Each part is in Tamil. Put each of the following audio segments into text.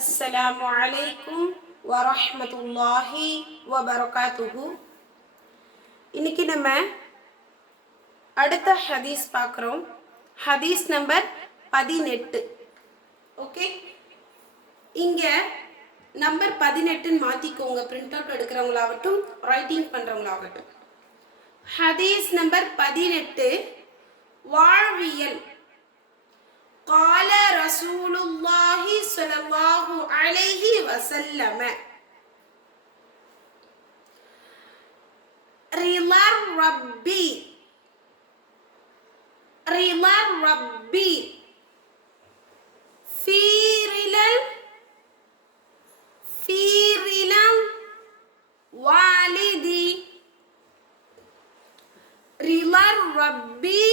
அஸ்ஸலாமு அலைக்கும் வரஹ்மத்துல்லாஹி வபரகாத்துஹு. இன்னைக்கு நம்ம அடுத்த ஹதீஸ் பார்க்குறோம். ஹதீஸ் நம்பர் 18. ஓகே, இங்கே நம்பர் 18ன்னு மாற்றிக்கோங்க, பிரிண்ட் அவுட் எடுக்கிறவங்களாகட்டும் ரைட்டிங் பண்ணுறவங்களாகட்டும். ஹதீஸ் நம்பர் 18, வாழ்வியல். قال رسول الله صلى الله عليه وسلم رضا ربي رضا ربي في رضا والدي رضا ربي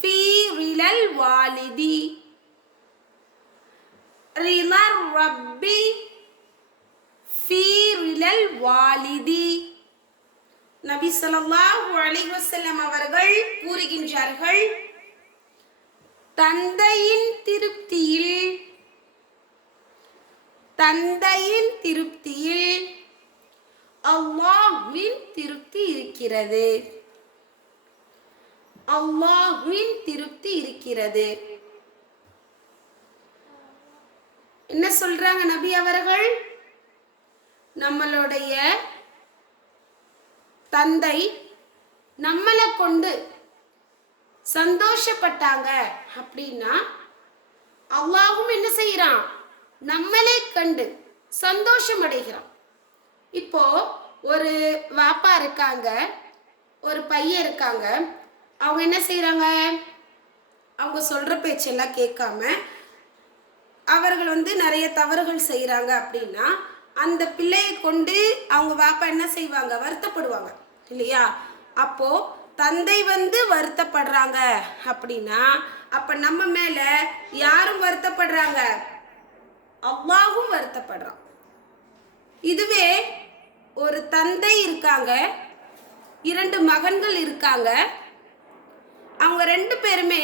في رضا الوالدي رضا ربي في رضا الوالدي. நபி ஸல்லல்லாஹு அலைஹி வஸல்லம் அவர்கள் கூறுகின்றார்கள், தந்தையின் திருப்தியில் அல்லாஹ்வின் திருப்தி இருக்கிறது. அல்லாஹ்வின் திருப்தி இருக்கிறது. என்ன சொல்றாங்க நபி அவர்கள்? நம்மளுடைய தந்தை நம்மளை கொண்டு சந்தோஷப்பட்டாங்க அப்படின்னா அல்லாஹ்வும் என்ன செய்யறான்? நம்மளை கண்டு சந்தோஷம் அடைகிறான். இப்போ ஒரு வாப்பா இருக்காங்க, ஒரு பையன் இருக்காங்க. அவங்க என்ன செய்கிறாங்க? அவங்க சொல்கிற பேச்செல்லாம் கேட்காம அவர்கள் நிறைய தவறுகள் செய்கிறாங்க அப்படின்னா அந்த பிள்ளையை கொண்டு அவங்க பாப்பா என்ன செய்வாங்க? வருத்தப்படுவாங்க இல்லையா? அப்போது தந்தை வருத்தப்படுறாங்க அப்படின்னா அப்போ நம்ம மேலே யாரும் வருத்தப்படுறாங்க? அல்லாஹ்வும் வருத்தப்படுறான். இதுவே ஒரு தந்தை இருக்காங்க, 2 மகன்கள் இருக்காங்க. அவங்க 2 பேருமே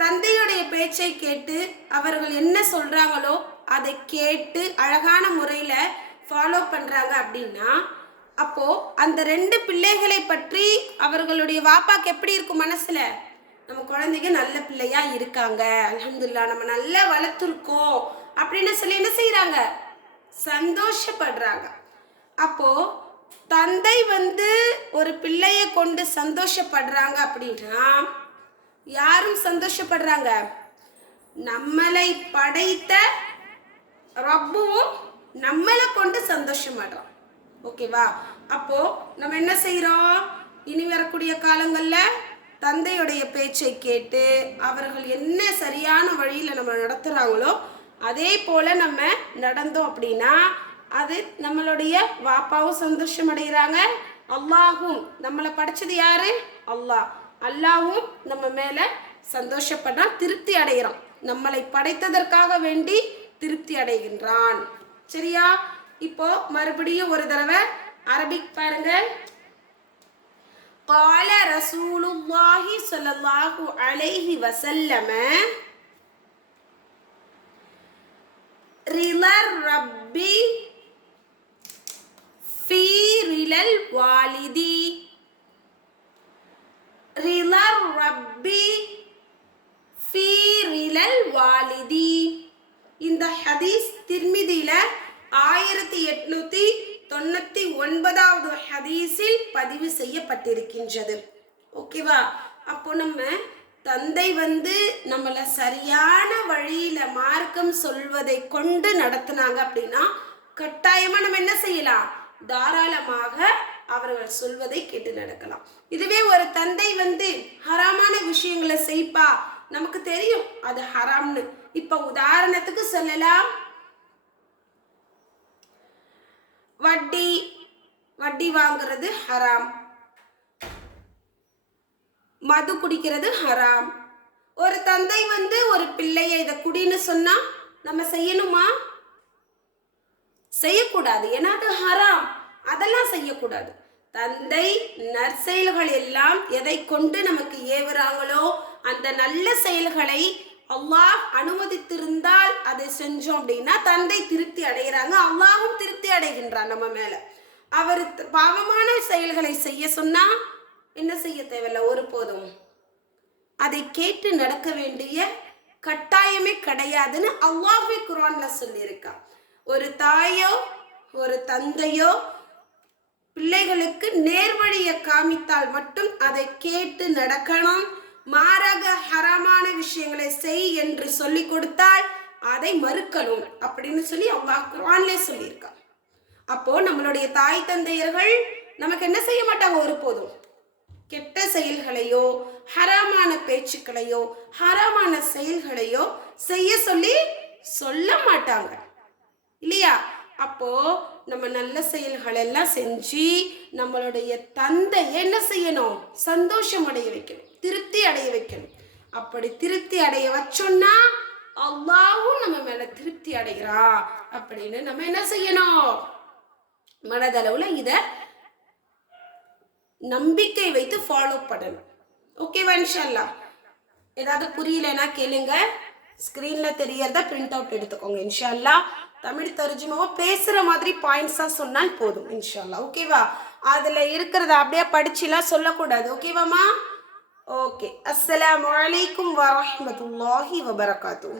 தந்தையுடைய பேச்சை கேட்டு அவர்கள் என்ன சொல்கிறாங்களோ அதை கேட்டு அழகான முறையில் ஃபாலோ பண்ணுறாங்க அப்படின்னா அப்போது அந்த 2 பிள்ளைகளை பற்றி அவர்களுடைய வாப்பாக்கு எப்படி இருக்கும் மனசில்? நம்ம குழந்தைங்க நல்ல பிள்ளையாக இருக்காங்க, அல்ஹம்துலில்லாஹ் நம்ம நல்லா வளர்த்துருக்கோம் அப்படின்னு சொல்லி என்ன செய்கிறாங்க? சந்தோஷப்படுறாங்க. அப்போது தந்தை ஒரு பிள்ளையை கொண்டு சந்தோஷப்படுறாங்க அப்படின்னா யாரும் சந்தோஷப்படுறாங்க? நம்மளை படைத்த ரப்புவும் நம்மளை கொண்டு சந்தோஷப்படுறான். ஓகேவா? அப்போ நம்ம என்ன செய்கிறோம்? இனி வரக்கூடிய காலங்களில் தந்தையுடைய பேச்சை கேட்டு அவர்கள் என்ன சரியான வழியில் நம்ம நடத்துகிறாங்களோ அதே போல் நம்ம நடந்தோம் அப்படின்னா அது நம்மளுடைய வாப்பாவும் சந்தோஷம் அடைகிறாங்க, அல்லாஹும் நம்மளை படைச்சது யாரு? அல்லாஹ். அல்லாஹும் நம்ம மேலே சந்தோஷப்படுறான், திருப்தி அடைகிறான். நம்மளை படைத்ததற்காக வேண்டி திருப்தி அடைகின்றான். சரியா? இப்போ மறுபடியும் ஒரு தடவை அரபிக் பாருங்க. قال رسول الله صلى الله عليه وسلم رضا ربي في رضا الوالدي رضا ربي في رضا الوالدي. இந்த ஹதீஸ் திர்மிதியில 1899வது ஹதீஸில் பதிவு செய்யப்பட்டிருக்கின்றது. ஓகேவா? அப்போ நம்ம தந்தை நம்மளை சரியான வழியில மார்க்கம் சொல்வதை கொண்டு நடத்தினாங்க அப்படின்னா கட்டாயமா நம்ம என்ன செய்யலாம்? தாராளமாக அவர்கள் சொல்வதை கேட்டு நடக்கலாம். இதுவே ஒரு தந்தை ஹராமான விஷயங்களை செய்ப்பா, நமக்கு தெரியும் அது ஹராம்னு. இப்ப உதாரணத்துக்கு சொல்லலாம், வட்டி வாங்குறது ஹராம், மது குடிக்கிறது ஹராம். ஒரு தந்தை ஒரு பிள்ளையை இதை குடின்னு சொன்னா நம்ம செய்யணுமா? செய்யக்கூடாது. ஏன்னா அது ஹராம், அதெல்லாம் செய்யக்கூடாது. தந்தை நற்செயல்கள் எல்லாம் எதை கொண்டு நமக்கு ஏவுறாங்களோ அந்த நல்ல செயல்களை அல்லாஹ் அனுமதித்திருந்தால் அதை செஞ்சோம் அப்படின்னா தந்தை திருப்தி அடைகிறாங்க, அல்லாஹும் திருப்தி அடைகின்றான் நம்ம மேல. அவர் பாவமான செயல்களை செய்ய சொன்னா என்ன செய்ய தேவையில்லை, ஒருபோதும் அதை கேட்டு நடக்க வேண்டிய கட்டாயமே கிடையாதுன்னு அல்லாஹ்வே குர்ஆன்ல சொல்லியிருக்கான். ஒரு தாயோ ஒரு தந்தையோ பிள்ளைகளுக்கு நேர்வழியை காமித்தால் மட்டும் அதை கேட்டு நடக்கணும். மாறாக ஹராமான விஷயங்களை செய் என்று சொல்லி கொடுத்தால் அதை மறுக்கணும் அப்படின்னு சொல்லி அல்லாஹ் குர்ஆன்ல சொல்லியிருக்கான். அப்போ நம்மளுடைய தாய் தந்தையர்கள் நமக்கு என்ன செய்ய மாட்டாங்க, ஒருபோதும் கெட்ட செயல்களையோ ஹராமான பேச்சுக்களையோ ஹராமான செயல்களையோ செய்ய சொல்லி சொல்ல மாட்டாங்க இல்லையா? அப்போ நம்ம நல்ல செயல்கள் எல்லாம் செஞ்சு நம்மளுடைய தந்தையை என்ன செய்யணும், சந்தோஷம் அடைய வைக்கணும், திருப்தி அடைய வைக்கணும். அப்படி திருப்தி அடைய வச்சோம்னா அல்லாஹ்வும் நம்ம மேல திருப்தி அடைகிறா அப்படின்னு நம்ம என்ன செய்யணும், மனதளவுல இத நம்பிக்கை வைத்து ஃபாலோ பண்ணணும். ஓகேவா? இன்ஷா அல்லாஹ். ஏதாவது புரியலன்னா கேளுங்க, ஸ்கிரீன்ல தெரியறத பிரிண்ட் அவுட் எடுத்துக்கோங்க. இன்ஷா அல்லாஹ் தமிழ் தர்ஜுமாவோ பேசுற மாதிரி பாயிண்ட்ஸா சொன்னால் போதும். இன்ஷா அல்லாஹ். ஓகேவா? அதுல இருக்கிறத அப்படியே படிச்சுலாம் சொல்லக்கூடாது. ஓகேவாமா? ஓகே. அஸ்ஸலாமு அலைக்கும் வரஹ்மத்துல்லாஹி வபரகாத்துஹு.